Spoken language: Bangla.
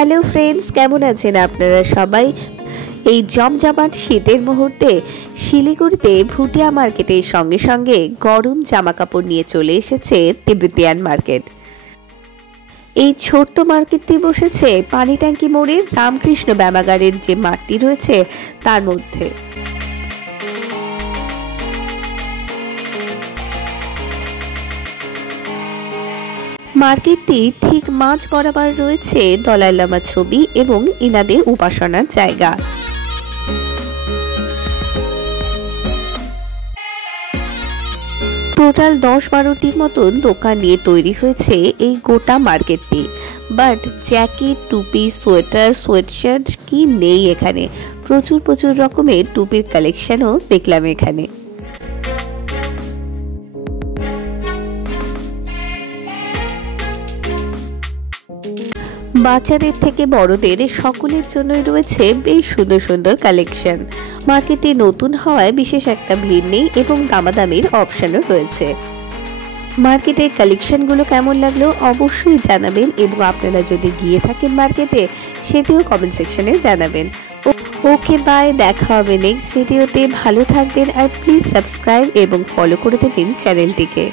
হ্যালো ফ্রেন্ডস, কেমন আছেন আপনারা সবাই? এই জমজমাট শীতের মুহূর্তে শিলিগুড়িতে ভুটিয়া মার্কেটের সঙ্গে সঙ্গে গরম জামা কাপড় নিয়ে চলে এসেছে তিব্বতিয়ান মার্কেট। এই ছোট্ট মার্কেটটি বসেছে পানি ট্যাঙ্কি মোড়ের রামকৃষ্ণ ব্যায়ামাগারের যে মাঠটি রয়েছে তার মধ্যে। মার্কেটটি ঠিক মাঝ বরাবর রয়েছে দলাই লামার ছবি এবং ইনাদের উপাসনার জায়গা। টোটাল 10-12টির মতন দোকান নিয়ে তৈরি হয়েছে এই গোটা মার্কেটটি। বাট জ্যাকেট, টুপি, সোয়েটার, সোয়েটশার্ট কি নেই এখানে। প্রচুর রকমের টুপির কালেকশনও দেখলাম এখানে। বাচ্চাদের থেকে বড়দের সকলের জন্যই রয়েছে বেশ সুন্দর কালেকশন। মার্কেটে নতুন হওয়ায় বিশেষ একটা ভিড় নেই এবং দামাদামির অপশনও রয়েছে। মার্কেটের কালেকশনগুলো কেমন লাগলো অবশ্যই জানাবেন এবং আপনারা যদি গিয়ে থাকেন মার্কেটে সেটিও কমেন্ট সেকশনে জানাবেন। ওকে বাই, দেখা হবে নেক্সট ভিডিওতে। ভালো থাকবেন আর প্লিজ সাবস্ক্রাইব এবং ফলো করে দেবেন চ্যানেলটিকে।